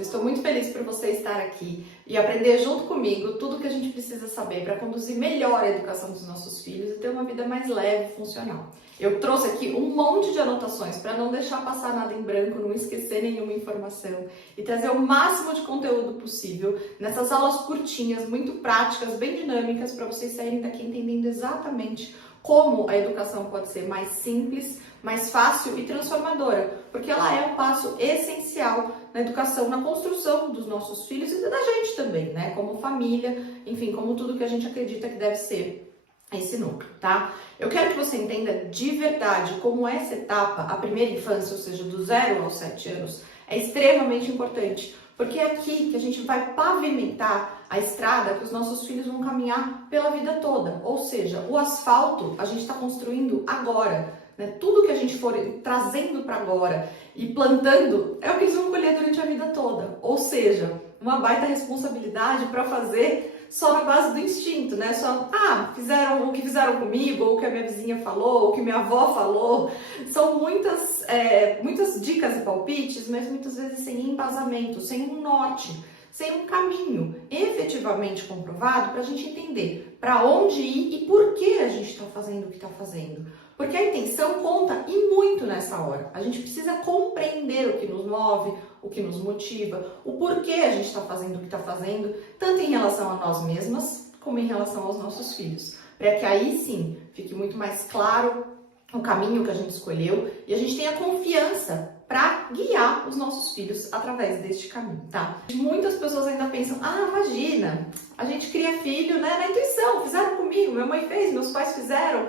Eu estou muito feliz por você estar aqui e aprender junto comigo tudo o que a gente precisa saber para conduzir melhor a educação dos nossos filhos e ter uma vida mais leve e funcional. Eu trouxe aqui um monte de anotações para não deixar passar nada em branco, não esquecer nenhuma informação e trazer o máximo de conteúdo possível nessas aulas curtinhas, muito práticas, bem dinâmicas, para vocês saírem daqui entendendo exatamente como a educação pode ser mais simples, mais fácil e transformadora, porque ela é um passo essencial na educação, na construção dos nossos filhos e da gente também, né? Como família, enfim, como tudo que a gente acredita que deve ser esse núcleo, tá? Eu quero que você entenda de verdade como essa etapa, a primeira infância, ou seja, do 0 aos 7 anos, é extremamente importante, porque é aqui que a gente vai pavimentar a estrada que os nossos filhos vão caminhar pela vida toda, ou seja, o asfalto a gente está construindo agora, né? Tudo que a gente for trazendo para agora e plantando é o que eles vão colher durante a vida toda, ou seja, uma baita responsabilidade para fazer só na base do instinto, né? Só, fizeram o que fizeram comigo, ou o que a minha vizinha falou, ou o que minha avó falou. São muitas dicas e palpites, mas muitas vezes sem embasamento, sem um norte, sem um caminho efetivamente comprovado para a gente entender para onde ir e por que a gente está fazendo o que está fazendo. Porque a intenção conta e muito nessa hora. A gente precisa compreender o que nos move, o que nos motiva, o porquê a gente está fazendo o que está fazendo, tanto em relação a nós mesmas, como em relação aos nossos filhos. Para que aí sim fique muito mais claro o caminho que a gente escolheu e a gente tenha confiança para guiar os nossos filhos através deste caminho, tá? Muitas pessoas ainda pensam, imagina, a gente cria filho, né, na intuição, fizeram comigo, minha mãe fez, meus pais fizeram,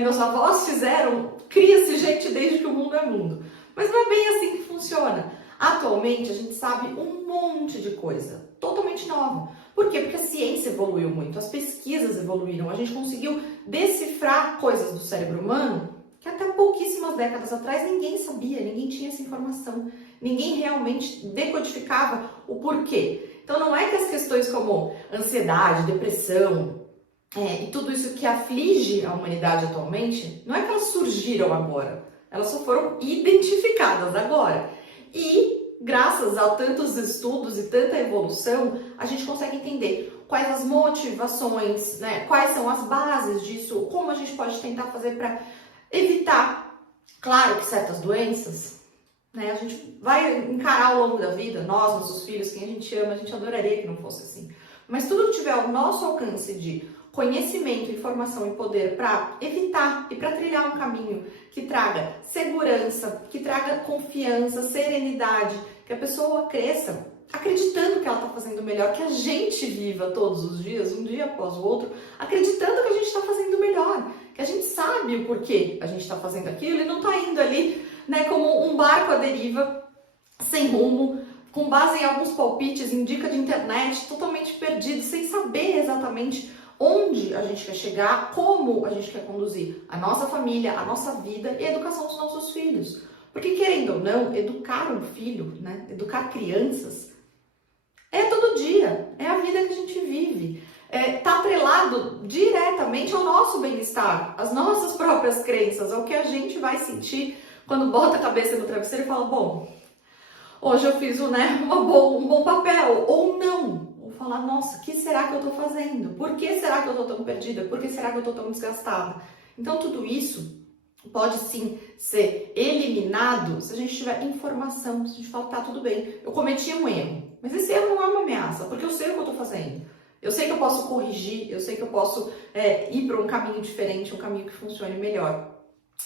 meus avós fizeram, cria-se gente desde que o mundo é mundo. Mas não é bem assim que funciona. Atualmente a gente sabe um monte de coisa, totalmente nova. Por quê? Porque a ciência evoluiu muito, as pesquisas evoluíram, a gente conseguiu decifrar coisas do cérebro humano que até pouquíssimas décadas atrás ninguém sabia, ninguém tinha essa informação, ninguém realmente decodificava o porquê. Então não é que as questões como ansiedade, depressão e tudo isso que aflige a humanidade atualmente, não é que elas surgiram agora, elas só foram identificadas agora. E graças a tantos estudos e tanta evolução, a gente consegue entender quais as motivações, né? Quais são as bases disso, como a gente pode tentar fazer para evitar, claro que certas doenças, né, a gente vai encarar ao longo da vida, nós, nossos filhos, quem a gente ama, a gente adoraria que não fosse assim. Mas tudo que tiver ao nosso alcance de conhecimento, informação e poder para evitar e para trilhar um caminho que traga segurança, que traga confiança, serenidade, que a pessoa cresça acreditando que ela está fazendo o melhor, que a gente viva todos os dias, um dia após o outro, acreditando que a gente está fazendo o melhor, que a gente sabe o porquê a gente está fazendo aquilo e não está indo ali, né, como um barco à deriva, sem rumo, com base em alguns palpites, em dica de internet, totalmente perdido, sem saber exatamente onde a gente quer chegar, como a gente quer conduzir a nossa família, a nossa vida e a educação dos nossos filhos. Porque, querendo ou não, educar um filho, né, educar crianças, é todo dia, é a vida que a gente vive. Está atrelado diretamente ao nosso bem-estar, às nossas próprias crenças, ao que a gente vai sentir quando bota a cabeça no travesseiro e fala, bom, hoje eu fiz um bom papel, ou não. Ou falar, nossa, o que será que eu estou fazendo? Por que será que eu estou tão perdida? Por que será que eu estou tão desgastada? Então tudo isso pode sim ser eliminado se a gente tiver informação, se a gente falar, tá, tudo bem, eu cometi um erro, mas esse erro não é uma ameaça, porque eu sei o que eu estou fazendo. Eu sei que eu posso corrigir, eu sei que eu posso ir para um caminho diferente, um caminho que funcione melhor.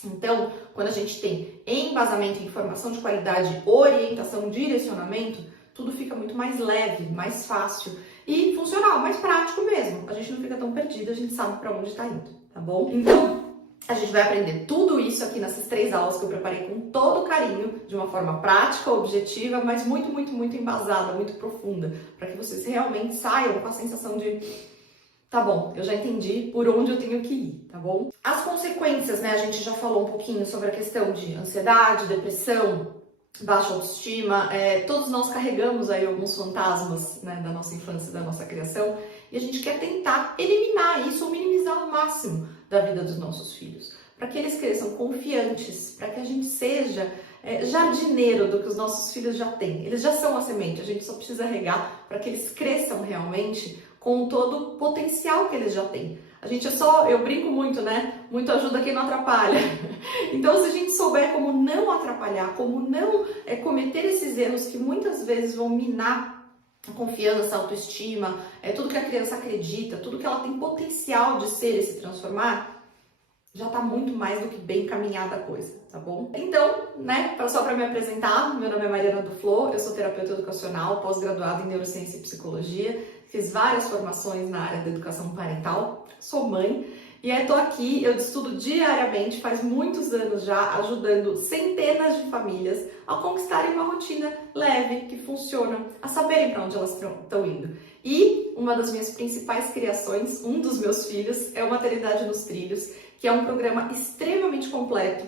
Então, quando a gente tem embasamento, informação de qualidade, orientação, direcionamento, tudo fica muito mais leve, mais fácil e funcional, mais prático mesmo. A gente não fica tão perdido, a gente sabe para onde está indo, tá bom? Então, a gente vai aprender tudo isso aqui nessas 3 aulas que eu preparei com todo carinho, de uma forma prática, objetiva, mas muito, muito, muito embasada, muito profunda, para que vocês realmente saiam com a sensação de, tá bom, eu já entendi por onde eu tenho que ir, tá bom? As consequências, né, a gente já falou um pouquinho sobre a questão de ansiedade, depressão, baixa autoestima, todos nós carregamos aí alguns fantasmas, né, da nossa infância, da nossa criação, e a gente quer tentar eliminar isso ou minimizar ao máximo da vida dos nossos filhos. para que eles cresçam confiantes, para que a gente seja jardineiro do que os nossos filhos já têm. Eles já são a semente, a gente só precisa regar para que eles cresçam realmente com todo o potencial que eles já têm. Eu brinco muito, né? Muito ajuda quem não atrapalha. Então, se a gente souber como não atrapalhar, como não cometer esses erros que muitas vezes vão minar a confiança, a autoestima, tudo que a criança acredita, tudo que ela tem potencial de ser e se transformar, já tá muito mais do que bem encaminhada a coisa, tá bom? Então, né, só para me apresentar, meu nome é Mariana Duflo, eu sou terapeuta educacional, pós-graduada em Neurociência e Psicologia, fiz várias formações na área da educação parental, sou mãe, e aí tô aqui, eu estudo diariamente, faz muitos anos já, ajudando centenas de famílias a conquistarem uma rotina leve, que funciona, a saberem para onde elas estão indo. E uma das minhas principais criações, um dos meus filhos, é o Maternidade nos Trilhos, que é um programa extremamente completo,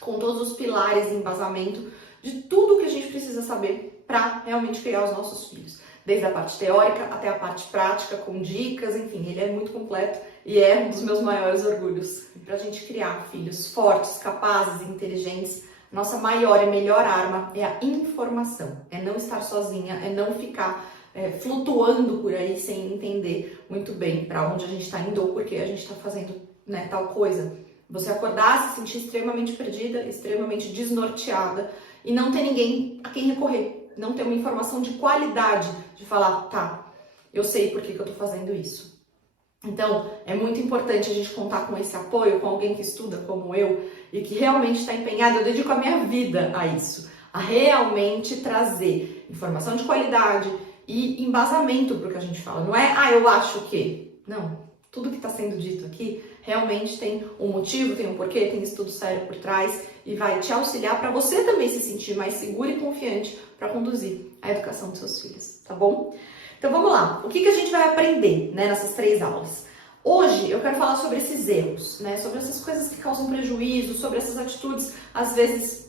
com todos os pilares e embasamento de tudo que a gente precisa saber para realmente criar os nossos filhos. Desde a parte teórica até a parte prática, com dicas, enfim, ele é muito completo e é um dos meus maiores orgulhos. Para a gente criar filhos fortes, capazes e inteligentes, nossa maior e melhor arma é a informação, é não estar sozinha, é não ficar flutuando por aí sem entender muito bem para onde a gente está indo ou por que a gente está fazendo tal coisa. Você acordar, se sentir extremamente perdida, extremamente desnorteada e não ter ninguém a quem recorrer, não ter uma informação de qualidade, de falar, tá, eu sei por que eu tô fazendo isso. Então, é muito importante a gente contar com esse apoio, com alguém que estuda como eu e que realmente está empenhado. Eu dedico a minha vida a isso, a realmente trazer informação de qualidade e embasamento para o que a gente fala. Não é, eu acho que. Não. Tudo que está sendo dito aqui realmente tem um motivo, tem um porquê, tem estudo sério por trás e vai te auxiliar para você também se sentir mais seguro e confiante para conduzir a educação dos seus filhos, tá bom? Então vamos lá, o que a gente vai aprender, né, nessas 3 aulas? Hoje eu quero falar sobre esses erros, né, sobre essas coisas que causam prejuízo, sobre essas atitudes às vezes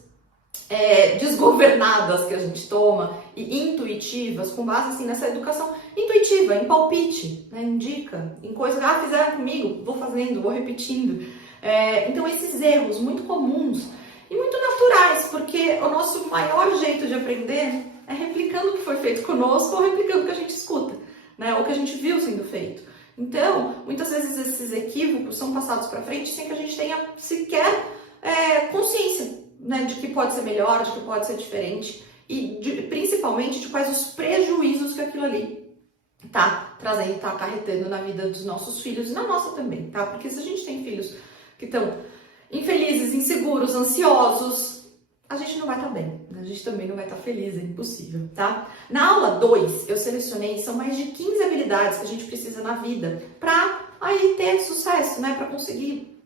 desgovernadas que a gente toma e intuitivas, com base assim nessa educação intuitiva, em palpite, né, em dica, em coisas, fizeram comigo, vou fazendo, vou repetindo. Então esses erros muito comuns e muito naturais, porque o nosso maior jeito de aprender é replicando o que foi feito conosco ou replicando o que a gente escuta, né, ou que a gente viu sendo feito. Então, muitas vezes esses equívocos são passados para frente sem que a gente tenha sequer consciência, né, de que pode ser melhor, de que pode ser diferente e principalmente de quais os prejuízos que aquilo ali tá trazendo, tá acarretando na vida dos nossos filhos e na nossa também, tá? Porque se a gente tem filhos que estão infelizes, inseguros, ansiosos, a gente não vai estar bem, né? A gente também não vai estar feliz, é impossível, tá? Na aula 2, eu selecionei, são mais de 15 habilidades que a gente precisa na vida para aí ter sucesso, né? Para conseguir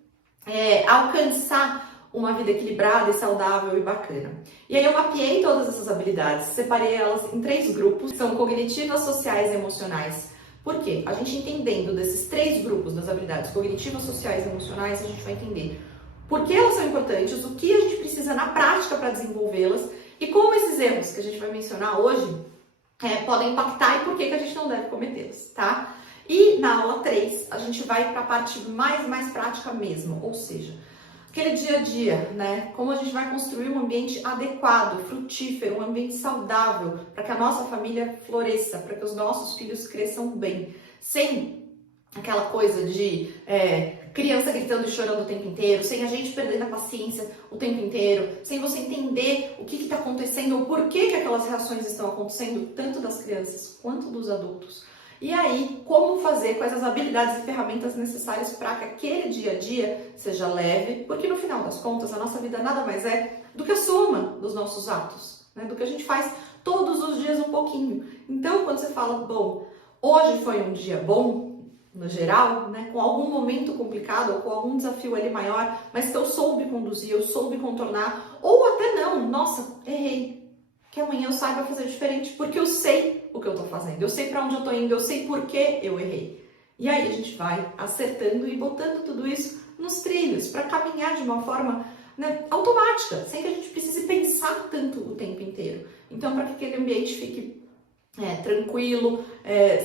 alcançar uma vida equilibrada e saudável e bacana. E aí eu mapeei todas essas habilidades, separei elas em 3 grupos, que são cognitivas, sociais e emocionais. Por quê? A gente entendendo desses 3 grupos das habilidades cognitivas, sociais e emocionais, a gente vai entender por que elas são importantes, o que a gente precisa na prática para desenvolvê-las e como esses erros que a gente vai mencionar hoje podem impactar e por que a gente não deve cometê-los, tá? E na aula 3, a gente vai para a parte mais prática mesmo, ou seja, aquele dia a dia, né? Como a gente vai construir um ambiente adequado, frutífero, um ambiente saudável, para que a nossa família floresça, para que os nossos filhos cresçam bem, sem aquela coisa de criança gritando e chorando o tempo inteiro, sem a gente perdendo a paciência o tempo inteiro, sem você entender o que está acontecendo ou por que aquelas reações estão acontecendo, tanto das crianças quanto dos adultos. E aí, como fazer, quais as habilidades e ferramentas necessárias para que aquele dia a dia seja leve, porque no final das contas a nossa vida nada mais é do que a soma dos nossos atos, né? Do que a gente faz todos os dias um pouquinho. Então, quando você fala, bom, hoje foi um dia bom, no geral, né, com algum momento complicado ou com algum desafio ali maior, mas que eu soube conduzir, eu soube contornar, ou até não, nossa, errei. Que amanhã eu saiba fazer diferente, porque eu sei o que eu tô fazendo, eu sei para onde eu tô indo, eu sei por que eu errei. E aí a gente vai acertando e botando tudo isso nos trilhos, para caminhar de uma forma, né, automática, sem que a gente precise pensar tanto o tempo inteiro. Então, para que aquele ambiente fique tranquilo,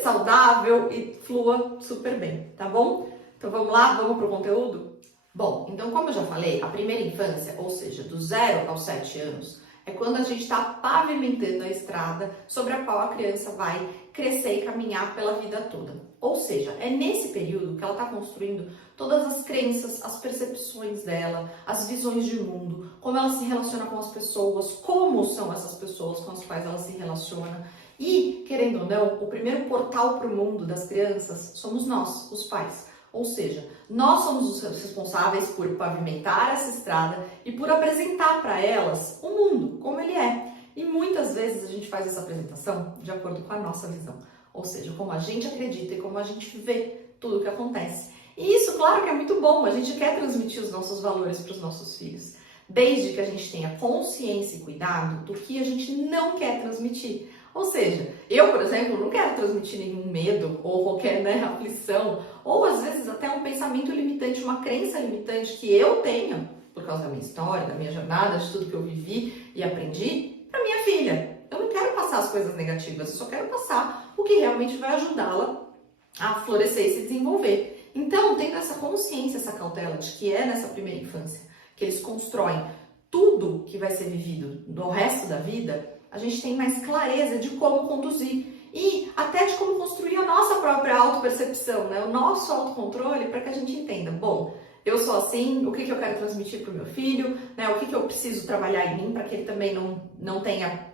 saudável e flua super bem, tá bom? Então vamos lá, vamos pro conteúdo? Bom, então como eu já falei, a primeira infância, ou seja, do 0 aos 7 anos, é quando a gente está pavimentando a estrada sobre a qual a criança vai crescer e caminhar pela vida toda. Ou seja, é nesse período que ela está construindo todas as crenças, as percepções dela, as visões de mundo, como ela se relaciona com as pessoas, como são essas pessoas com as quais ela se relaciona. E, querendo ou não, o primeiro portal para o mundo das crianças somos nós, os pais. Ou seja, nós somos os responsáveis por pavimentar essa estrada e por apresentar para elas o mundo, como ele é. E muitas vezes a gente faz essa apresentação de acordo com a nossa visão, ou seja, como a gente acredita e como a gente vê tudo o que acontece. E isso, claro que é muito bom, a gente quer transmitir os nossos valores para os nossos filhos, desde que a gente tenha consciência e cuidado do que a gente não quer transmitir. Ou seja, eu, por exemplo, não quero transmitir nenhum medo ou qualquer aflição, ou às vezes até um pensamento limitante, uma crença limitante que eu tenho, por causa da minha história, da minha jornada, de tudo que eu vivi e aprendi, para minha filha. Eu não quero passar as coisas negativas, eu só quero passar o que realmente vai ajudá-la a florescer e se desenvolver. Então, tendo essa consciência, essa cautela de que é nessa primeira infância que eles constroem tudo que vai ser vivido no resto da vida, a gente tem mais clareza de como conduzir e até de como construir a nossa própria autopercepção, né? O nosso autocontrole para que a gente entenda, bom, eu sou assim, o que eu quero transmitir para o meu filho, né? O que eu preciso trabalhar em mim para que ele também não tenha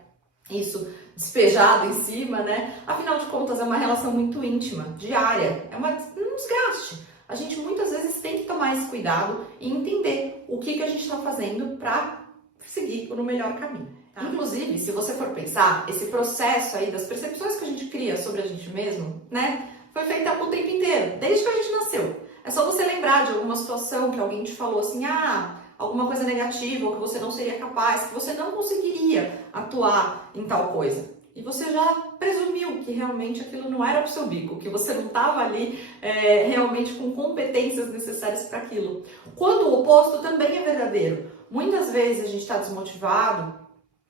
isso despejado em cima, né? Afinal de contas, é uma relação muito íntima, diária, é um desgaste. A gente muitas vezes tem que tomar esse cuidado e entender o que a gente está fazendo para seguir no melhor caminho. Inclusive, se você for pensar, esse processo aí das percepções que a gente cria sobre a gente mesmo, né, foi feito o tempo inteiro, desde que a gente nasceu. É só você lembrar de alguma situação que alguém te falou assim, alguma coisa negativa, ou que você não seria capaz, que você não conseguiria atuar em tal coisa. E você já presumiu que realmente aquilo não era pro seu bico, que você não estava ali realmente com competências necessárias para aquilo. Quando o oposto também é verdadeiro. Muitas vezes a gente está desmotivado,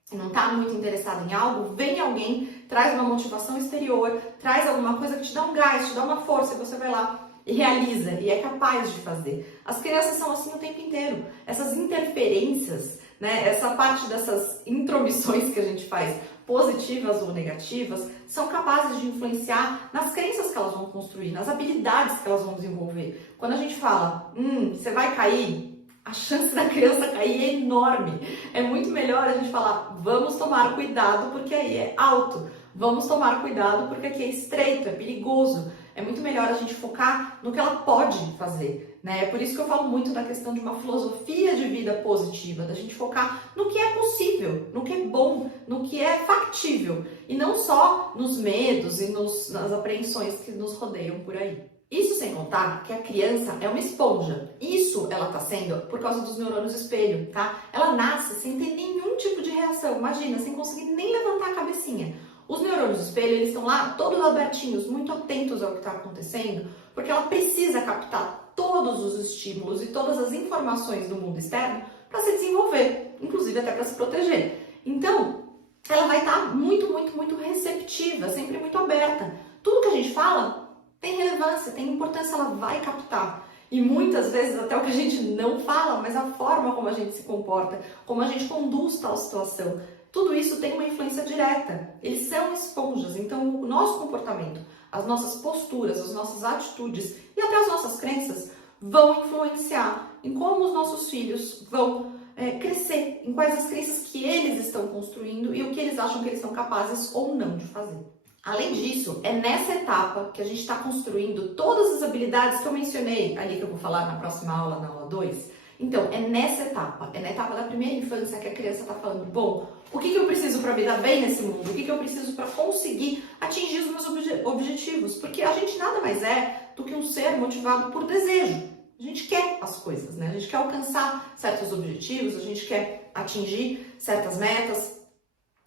não está muito interessado em algo, vem alguém, traz uma motivação exterior, traz alguma coisa que te dá um gás, te dá uma força, e você vai lá e realiza, e é capaz de fazer. As crianças são assim o tempo inteiro. Essas interferências, né, essa parte dessas intromissões que a gente faz, positivas ou negativas, são capazes de influenciar nas crenças que elas vão construir, nas habilidades que elas vão desenvolver. Quando a gente fala, você vai cair, a chance da criança cair é enorme. É muito melhor a gente falar, vamos tomar cuidado porque aí é alto. Vamos tomar cuidado porque aqui é estreito, é perigoso. É muito melhor a gente focar no que ela pode fazer, né? É por isso que eu falo muito da questão de uma filosofia de vida positiva, da gente focar no que é possível, no que é bom, no que é factível. E não só nos medos e nas apreensões que nos rodeiam por aí. Isso sem contar que a criança é uma esponja. Isso ela tá sendo por causa dos neurônios espelho, tá? Ela nasce sem ter nenhum tipo de reação, imagina, sem conseguir nem levantar a cabecinha. Os neurônios espelho, eles estão lá todos abertinhos, muito atentos ao que está acontecendo, porque ela precisa captar todos os estímulos e todas as informações do mundo externo para se desenvolver, inclusive até para se proteger. Então, ela vai estar muito, muito, muito receptiva, sempre muito aberta. Tudo que a gente fala tem relevância, tem importância, ela vai captar. E muitas vezes até o que a gente não fala, mas a forma como a gente se comporta, como a gente conduz tal situação, tudo isso tem uma influência direta. Eles são esponjas, então o nosso comportamento, as nossas posturas, as nossas atitudes e até as nossas crenças vão influenciar em como os nossos filhos vão crescer, em quais as crenças que eles estão construindo e o que eles acham que eles são capazes ou não de fazer. Além disso, é nessa etapa que a gente está construindo todas as habilidades que eu mencionei ali, que eu vou falar na próxima aula, na aula 2. Então, é nessa etapa, é na etapa da primeira infância que a criança está falando, bom, o que eu preciso para me dar bem nesse mundo? O que eu preciso para conseguir atingir os meus objetivos? Porque a gente nada mais é do que um ser motivado por desejo. A gente quer as coisas, né? A gente quer alcançar certos objetivos, a gente quer atingir certas metas,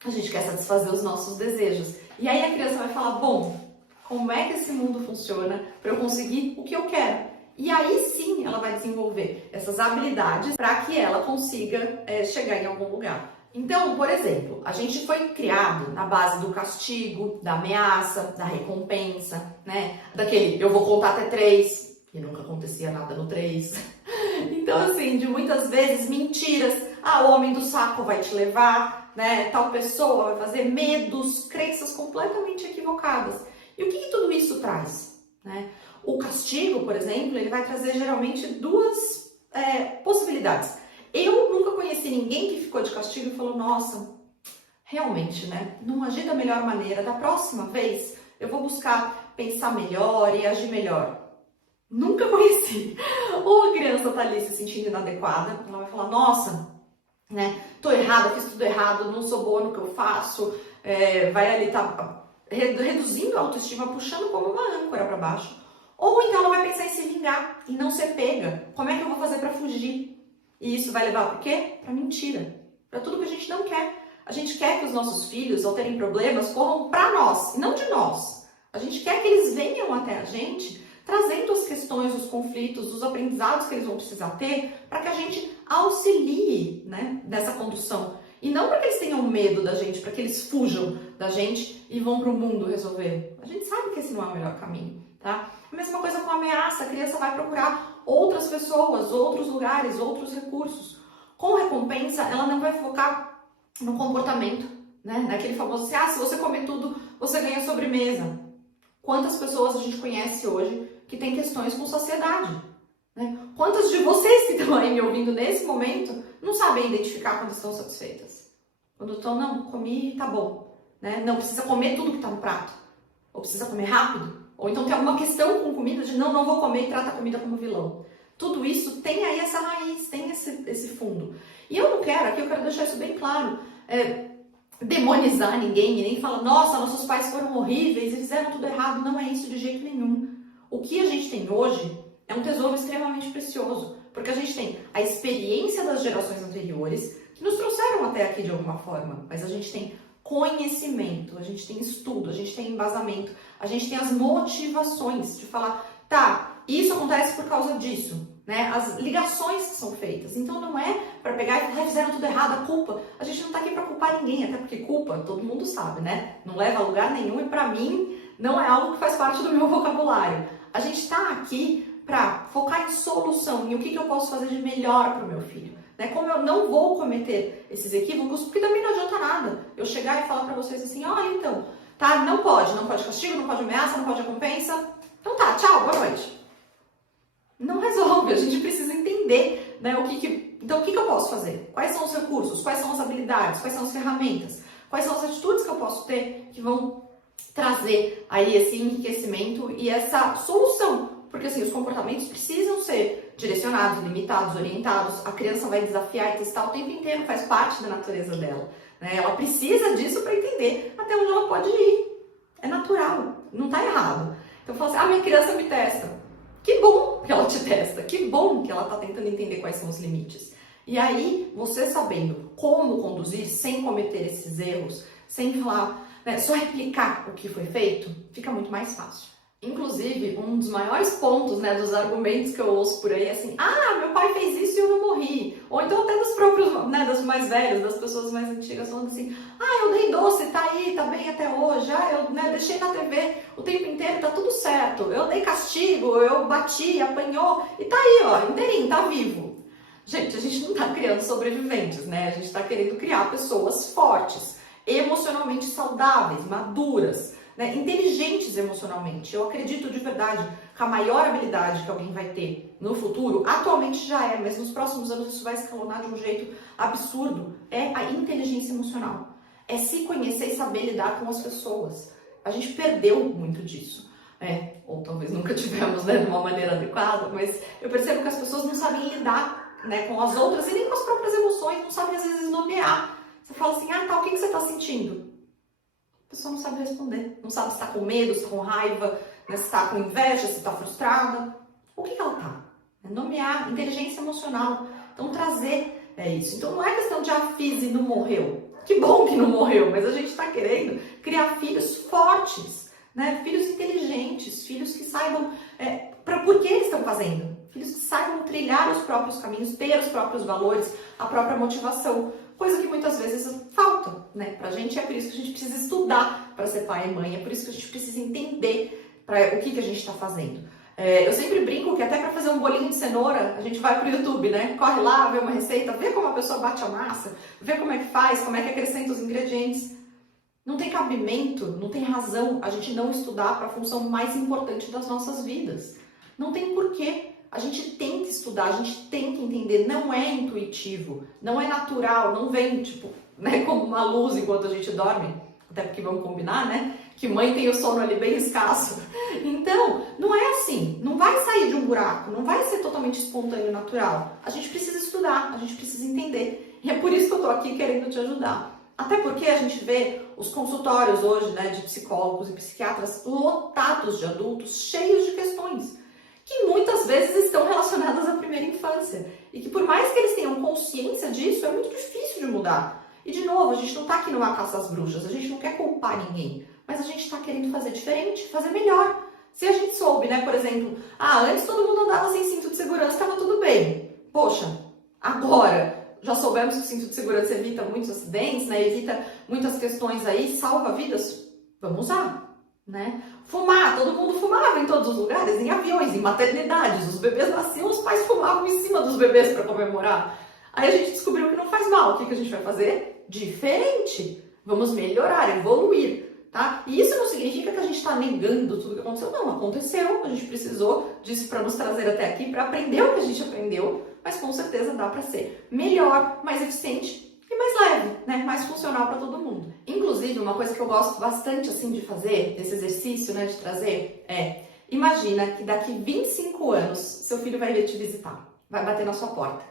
a gente quer satisfazer os nossos desejos. E aí a criança vai falar, bom, como é que esse mundo funciona para eu conseguir o que eu quero? E aí sim ela vai desenvolver essas habilidades para que ela consiga chegar em algum lugar. Então, por exemplo, a gente foi criado na base do castigo, da ameaça, da recompensa, né? Daquele eu vou contar até 3, e nunca acontecia nada no 3. Então, assim, de muitas vezes mentiras. Ah, o homem do saco vai te levar, né? Tal pessoa vai fazer, medos, crenças completamente equivocadas. E o que tudo isso traz, né? O castigo, por exemplo, ele vai trazer geralmente duas possibilidades. Eu nunca conheci ninguém que ficou de castigo e falou, nossa, realmente, né? Não agi da melhor maneira. Da próxima vez, eu vou buscar pensar melhor e agir melhor. Nunca conheci. Ou a criança tá ali se sentindo inadequada, ela vai falar, nossa, né? Tô errada, fiz tudo errado, não sou boa no que eu faço. Vai ali, tá reduzindo a autoestima, puxando como uma âncora para baixo. Ou então ela vai pensar em se vingar, em não ser pega. Como é que eu vou fazer para fugir? E isso vai levar para quê? Para mentira. Para tudo que a gente não quer. A gente quer que os nossos filhos, ao terem problemas, corram para nós, e não de nós. A gente quer que eles venham até a gente, trazendo as questões, os conflitos, os aprendizados que eles vão precisar ter, para que a gente auxilie, né, nessa condução. E não para que eles tenham medo da gente, para que eles fujam da gente e vão para o mundo resolver. A gente sabe que esse não é o melhor caminho, tá? A mesma coisa com a ameaça, a criança vai procurar outras pessoas, outros lugares, outros recursos. Com recompensa, ela não vai focar no comportamento, né? Naquele famoso assim, se você comer tudo, você ganha sobremesa. Quantas pessoas a gente conhece hoje que tem questões com saciedade, né? Quantas de vocês que estão aí me ouvindo nesse momento não sabem identificar quando estão satisfeitas? Quando estão, não, comi, tá bom, né? Não precisa comer tudo que está no prato, ou precisa comer rápido, ou então tem alguma questão com comida de não vou comer e trata a comida como vilão. Tudo isso tem aí essa raiz, tem esse fundo. E eu não quero, aqui eu quero deixar isso bem claro, demonizar ninguém e nem falar, nossa, nossos pais foram horríveis e fizeram tudo errado. Não é isso de jeito nenhum. O que a gente tem hoje é um tesouro extremamente precioso, porque a gente tem a experiência das gerações anteriores que nos trouxeram até aqui de alguma forma, mas a gente tem conhecimento, a gente tem estudo, a gente tem embasamento, a gente tem as motivações de falar, tá, isso acontece por causa disso, né? As ligações que são feitas. Então não é para pegar e fizeram tudo errado, a culpa. A gente não tá aqui para culpar ninguém, até porque culpa, todo mundo sabe, né? Não leva a lugar nenhum e para mim não é algo que faz parte do meu vocabulário. A gente tá aqui para focar em solução, em o que eu posso fazer de melhor para o meu filho. Né? Como eu não vou cometer esses equívocos, porque também não adianta nada eu chegar e falar para vocês assim, olha então, tá, não pode castigo, não pode ameaça, não pode recompensa. Então tá, tchau, boa noite. Não resolve, a gente precisa entender, né, então o que eu posso fazer? Quais são os recursos? Quais são as habilidades? Quais são as ferramentas? Quais são as atitudes que eu posso ter que vão trazer aí esse enriquecimento e essa solução? Porque assim, os comportamentos precisam ser direcionados, limitados, orientados. A criança vai desafiar e testar o tempo inteiro, faz parte da natureza dela, né? Ela precisa disso para entender até onde ela pode ir. É natural, não está errado. Então eu falo assim, minha criança me testa. Que bom que ela te testa, que bom que ela está tentando entender quais são os limites. E aí, você sabendo como conduzir sem cometer esses erros, sem falar, né, só replicar o que foi feito, fica muito mais fácil. Inclusive, um dos maiores pontos, né, dos argumentos que eu ouço por aí é assim, meu pai fez isso e eu não morri. Ou então até dos próprios, né, dos mais velhos, das pessoas mais antigas, falando assim, eu dei doce, tá aí, tá bem até hoje, eu, né, deixei na TV o tempo inteiro, tá tudo certo. Eu dei castigo, eu bati, apanhou, e tá aí, ó, inteirinho, tá vivo. Gente, a gente não tá criando sobreviventes, né, a gente tá querendo criar pessoas fortes, emocionalmente saudáveis, maduras, né, inteligentes emocionalmente. Eu acredito de verdade que a maior habilidade que alguém vai ter no futuro, atualmente já mas nos próximos anos isso vai escalonar de um jeito absurdo, é a inteligência emocional. É se conhecer e saber lidar com as pessoas. A gente perdeu muito disso. Ou talvez nunca tivemos, né, de uma maneira adequada, mas eu percebo que as pessoas não sabem lidar, né, com as outras e nem com as próprias emoções, não sabem às vezes nomear. Você fala assim, o que você está sentindo? A pessoa não sabe responder, não sabe se está com medo, se está com raiva, né, se está com inveja, se está frustrada. O que ela está? Nomear, inteligência emocional. Então, trazer isso. Então, não é questão de fiz e não morreu. Que bom que não morreu, mas a gente está querendo criar filhos fortes, né? Filhos inteligentes, filhos que saibam por que eles estão fazendo. Filhos que saibam trilhar os próprios caminhos, ter os próprios valores, a própria motivação. Coisa que muitas vezes falta, né, pra gente. É por isso que a gente precisa estudar para ser pai e mãe, é por isso que a gente precisa entender o que a gente está fazendo. Eu sempre brinco que até para fazer um bolinho de cenoura, a gente vai pro YouTube, né? Corre lá, vê uma receita, vê como a pessoa bate a massa, vê como é que faz, como é que acrescenta os ingredientes. Não tem cabimento, não tem razão a gente não estudar para a função mais importante das nossas vidas. Não tem porquê. A gente tem que estudar, a gente tem que entender. Não é intuitivo, não é natural, não vem, tipo, né, como uma luz enquanto a gente dorme. Até porque vamos combinar, né? Que mãe tem o sono ali bem escasso. Então, não é assim. Não vai sair de um buraco, não vai ser totalmente espontâneo e natural. A gente precisa estudar, a gente precisa entender. E é por isso que eu tô aqui querendo te ajudar. Até porque a gente vê os consultórios hoje, né, de psicólogos e psiquiatras lotados de adultos cheios de questões que muitas vezes estão relacionadas à primeira infância. E que por mais que eles tenham consciência disso, é muito difícil de mudar. E de novo, a gente não está aqui numa caça às bruxas, a gente não quer culpar ninguém, mas a gente está querendo fazer diferente, fazer melhor. Se a gente soube, né, por exemplo, antes todo mundo andava sem cinto de segurança, estava tudo bem. Poxa, agora já soubemos que o cinto de segurança evita muitos acidentes, né, evita muitas questões aí, salva vidas, vamos usar, né? Fumar, todo mundo fumava em todos os lugares, em aviões, em maternidades, os bebês nasciam, os pais fumavam em cima dos bebês para comemorar. Aí a gente descobriu que não faz mal. O que a gente vai fazer? Diferente. Vamos melhorar, evoluir, tá? E isso não significa que a gente está negando tudo que aconteceu. Não, aconteceu. A gente precisou disso para nos trazer até aqui, para aprender o que a gente aprendeu. Mas com certeza dá para ser melhor, mais eficiente e mais leve, né? Mais funcional para todo mundo. Inclusive, uma coisa que eu gosto bastante assim de fazer, desse exercício, né, de trazer, imagina que daqui 25 anos seu filho vai vir te visitar, vai bater na sua porta.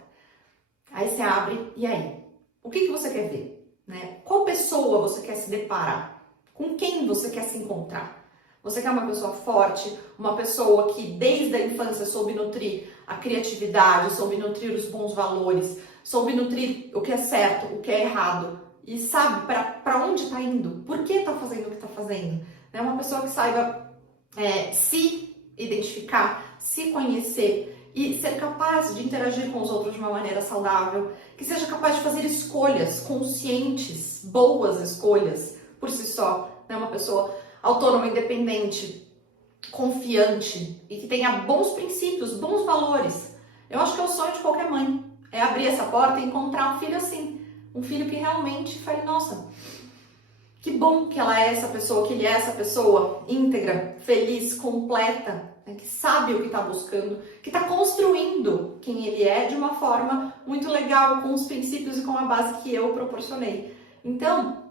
Aí você abre, e aí? O que você quer ver? Né? Qual pessoa você quer se deparar? Com quem você quer se encontrar? Você quer uma pessoa forte, uma pessoa que desde a infância soube nutrir a criatividade, soube nutrir os bons valores, soube nutrir o que é certo, o que é errado, e sabe para onde está indo, por que está fazendo o que está fazendo. É uma pessoa que saiba se identificar, se conhecer, e ser capaz de interagir com os outros de uma maneira saudável, que seja capaz de fazer escolhas conscientes, boas escolhas por si só, né? Uma pessoa autônoma, independente, confiante e que tenha bons princípios, bons valores. Eu acho que é o sonho de qualquer mãe, é abrir essa porta e encontrar um filho assim, um filho que realmente fale, nossa, que bom que ela é essa pessoa, que ele é essa pessoa íntegra, feliz, completa, que sabe o que está buscando, que está construindo quem ele é de uma forma muito legal, com os princípios e com a base que eu proporcionei. Então,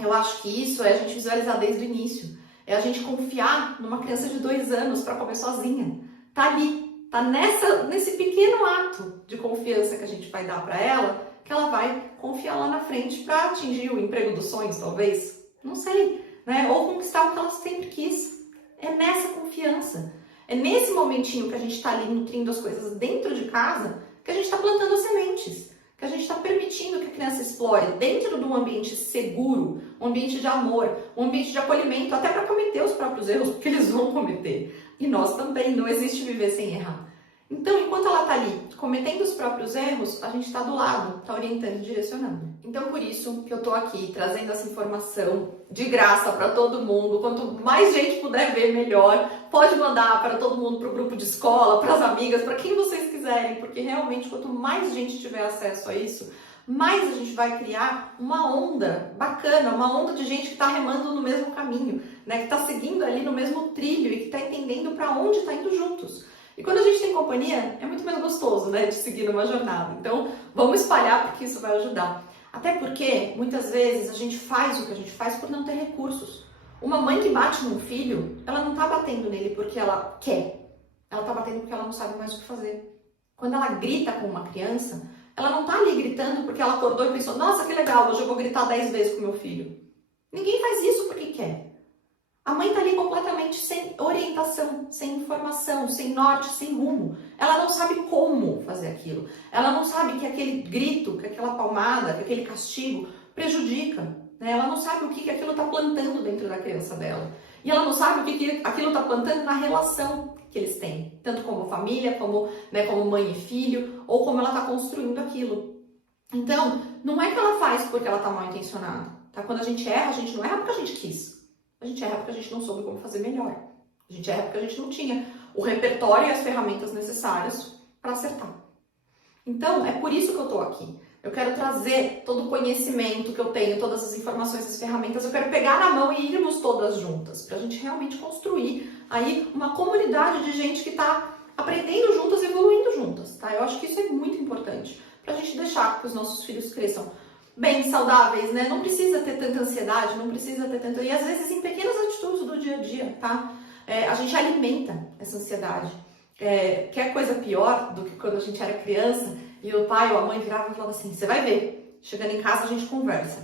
eu acho que isso é a gente visualizar desde o início, é a gente confiar numa criança de 2 anos para comer sozinha. Tá ali, tá nesse pequeno ato de confiança que a gente vai dar para ela, que ela vai confiar lá na frente para atingir o emprego dos sonhos, talvez, não sei, né? Ou conquistar o que ela sempre quis. É nessa confiança. É nesse momentinho que a gente está ali nutrindo as coisas dentro de casa que a gente está plantando as sementes, que a gente está permitindo que a criança explore dentro de um ambiente seguro, um ambiente de amor, um ambiente de acolhimento, até para cometer os próprios erros, porque eles vão cometer. E nós também, não existe viver sem errar. Então, enquanto ela está ali cometendo os próprios erros, a gente está do lado, está orientando e direcionando. Então, por isso que eu estou aqui trazendo essa informação de graça para todo mundo. Quanto mais gente puder ver, melhor. Pode mandar para todo mundo, para o grupo de escola, para as amigas, para quem vocês quiserem, porque realmente quanto mais gente tiver acesso a isso, mais a gente vai criar uma onda bacana, uma onda de gente que está remando no mesmo caminho, né? Que está seguindo ali no mesmo trilho e que está entendendo para onde está indo juntos. E quando a gente tem companhia, é muito mais gostoso, né, de seguir numa jornada. Então, vamos espalhar porque isso vai ajudar. Até porque, muitas vezes, a gente faz o que a gente faz por não ter recursos. Uma mãe que bate num filho, ela não tá batendo nele porque ela quer. Ela tá batendo porque ela não sabe mais o que fazer. Quando ela grita com uma criança, ela não tá ali gritando porque ela acordou e pensou, nossa, que legal, hoje eu vou gritar 10 vezes com meu filho. Ninguém faz isso porque quer. A mãe está ali completamente sem orientação, sem informação, sem norte, sem rumo. Ela não sabe como fazer aquilo. Ela não sabe que aquele grito, que aquela palmada, que aquele castigo prejudica. Né? Ela não sabe o que aquilo está plantando dentro da criança dela. E ela não sabe o que aquilo está plantando na relação que eles têm. Tanto como família, como, né, como mãe e filho, ou como ela está construindo aquilo. Então, não é que ela faz porque ela está mal intencionada. Tá? Quando a gente não erra porque a gente quis. A gente erra porque a gente não soube como fazer melhor. A gente erra porque a gente não tinha o repertório e as ferramentas necessárias para acertar. Então, é por isso que eu tô aqui. Eu quero trazer todo o conhecimento que eu tenho, todas as informações, as ferramentas, eu quero pegar na mão e irmos todas juntas, para a gente realmente construir aí uma comunidade de gente que está aprendendo juntas, evoluindo juntas, tá? Eu acho que isso é muito importante, para a gente deixar que os nossos filhos cresçam bem, saudáveis, né? Não precisa ter tanta ansiedade, não precisa ter tanta... E às vezes em pequenas atitudes do dia a dia, tá? A gente alimenta essa ansiedade. Quer coisa pior do que quando a gente era criança e o pai ou a mãe virava e falava assim, você vai ver, chegando em casa a gente conversa.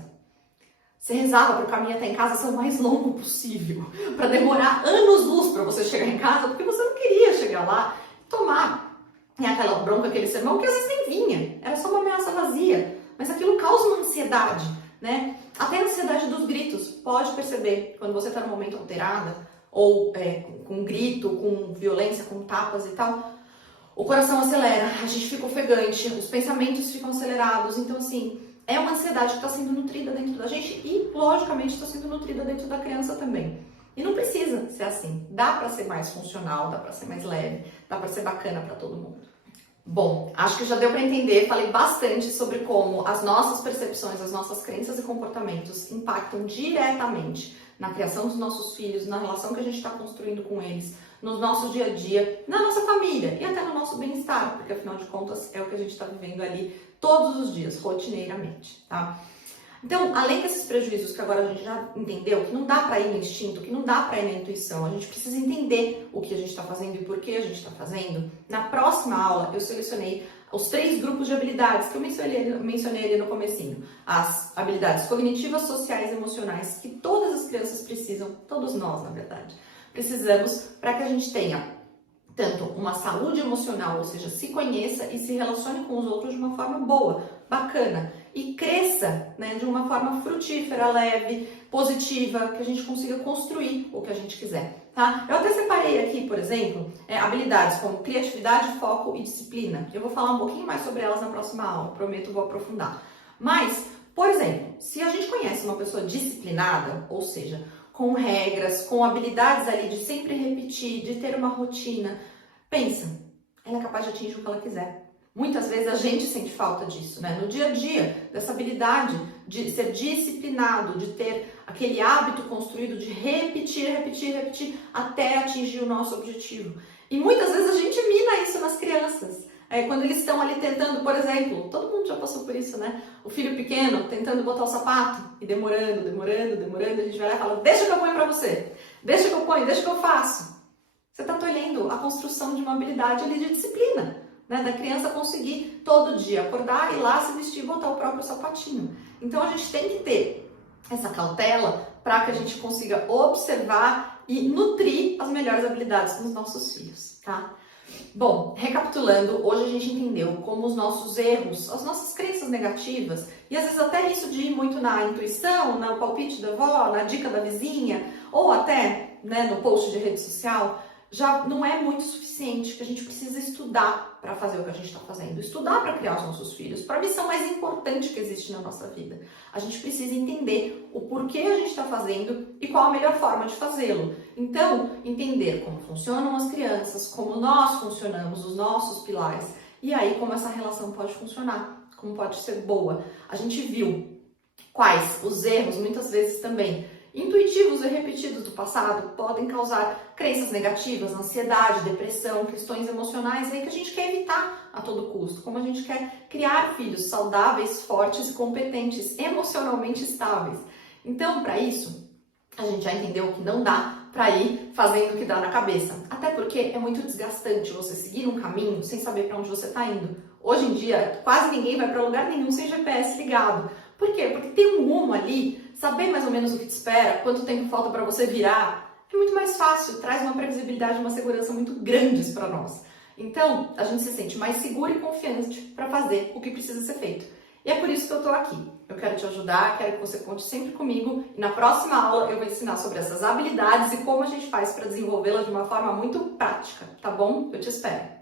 Você rezava para o caminho até em casa ser o mais longo possível, para demorar anos-luz para você chegar em casa, porque você não queria chegar lá e tomar aquela bronca, aquele sermão, que às vezes nem vinha, era só uma ameaça vazia, mas aquilo causa uma ansiedade, né? Até a ansiedade dos gritos, pode perceber, quando você está num momento alterada, ou com grito, com violência, com tapas e tal, o coração acelera, a gente fica ofegante, os pensamentos ficam acelerados, então assim, é uma ansiedade que está sendo nutrida dentro da gente e, logicamente, está sendo nutrida dentro da criança também. E não precisa ser assim, dá para ser mais funcional, dá para ser mais leve, dá para ser bacana para todo mundo. Bom, acho que já deu para entender, falei bastante sobre como as nossas percepções, as nossas crenças e comportamentos impactam diretamente na criação dos nossos filhos, na relação que a gente está construindo com eles, no nosso dia a dia, na nossa família e até no nosso bem-estar, porque afinal de contas é o que a gente está vivendo ali todos os dias, rotineiramente, tá? Então, além desses prejuízos que agora a gente já entendeu, que não dá para ir no instinto, que não dá para ir na intuição, a gente precisa entender o que a gente está fazendo e por que a gente está fazendo. Na próxima aula, eu selecionei os 3 grupos de habilidades que eu mencionei ali no comecinho. As habilidades cognitivas, sociais e emocionais que todas as crianças precisam, todos nós, na verdade, precisamos para que a gente tenha tanto uma saúde emocional, ou seja, se conheça e se relacione com os outros de uma forma boa, bacana, e cresça, né, de uma forma frutífera, leve, positiva, que a gente consiga construir o que a gente quiser, tá? Eu até separei aqui, por exemplo, habilidades como criatividade, foco e disciplina. Eu vou falar um pouquinho mais sobre elas na próxima aula, prometo, vou aprofundar. Mas, por exemplo, se a gente conhece uma pessoa disciplinada, ou seja, com regras, com habilidades ali de sempre repetir, de ter uma rotina, pensa, ela é capaz de atingir o que ela quiser. Muitas vezes a gente sente falta disso, né? No dia a dia, dessa habilidade de ser disciplinado, de ter aquele hábito construído de repetir, repetir, repetir até atingir o nosso objetivo. E muitas vezes a gente mina isso nas crianças. Quando eles estão ali tentando, por exemplo, todo mundo já passou por isso, né? O filho pequeno tentando botar o sapato e demorando, a gente vai lá e fala, deixa que eu ponho pra você, deixa que eu ponho, deixa que eu faço. Você tá tolhendo a construção de uma habilidade ali de disciplina, né? Da criança conseguir todo dia acordar, ir lá, se vestir e botar o próprio sapatinho. Então a gente tem que ter essa cautela para que a gente consiga observar e nutrir as melhores habilidades dos nossos filhos, tá? Bom, recapitulando, hoje a gente entendeu como os nossos erros, as nossas crenças negativas, e às vezes até isso de ir muito na intuição, no palpite da avó, na dica da vizinha, ou até, né, no post de rede social, já não é muito suficiente, que a gente precisa estudar para fazer o que a gente está fazendo, estudar para criar os nossos filhos, para a missão mais importante que existe na nossa vida. A gente precisa entender o porquê a gente está fazendo e qual a melhor forma de fazê-lo. Então, entender como funcionam as crianças, como nós funcionamos, os nossos pilares, e aí como essa relação pode funcionar, como pode ser boa. A gente viu quais os erros, muitas vezes também, intuitivos e repetidos do passado podem causar crenças negativas, ansiedade, depressão, questões emocionais aí que a gente quer evitar a todo custo, como a gente quer criar filhos saudáveis, fortes e competentes, emocionalmente estáveis. Então, para isso, a gente já entendeu que não dá para ir fazendo o que dá na cabeça, até porque é muito desgastante você seguir um caminho sem saber para onde você está indo. Hoje em dia, quase ninguém vai para lugar nenhum sem GPS ligado. Por quê? Porque tem um rumo ali, saber mais ou menos o que te espera, quanto tempo falta para você virar, é muito mais fácil, traz uma previsibilidade, uma segurança muito grandes para nós. Então, a gente se sente mais seguro e confiante para fazer o que precisa ser feito. E é por isso que eu estou aqui. Eu quero te ajudar, quero que você conte sempre comigo e na próxima aula eu vou ensinar sobre essas habilidades e como a gente faz para desenvolvê-las de uma forma muito prática, tá bom? Eu te espero.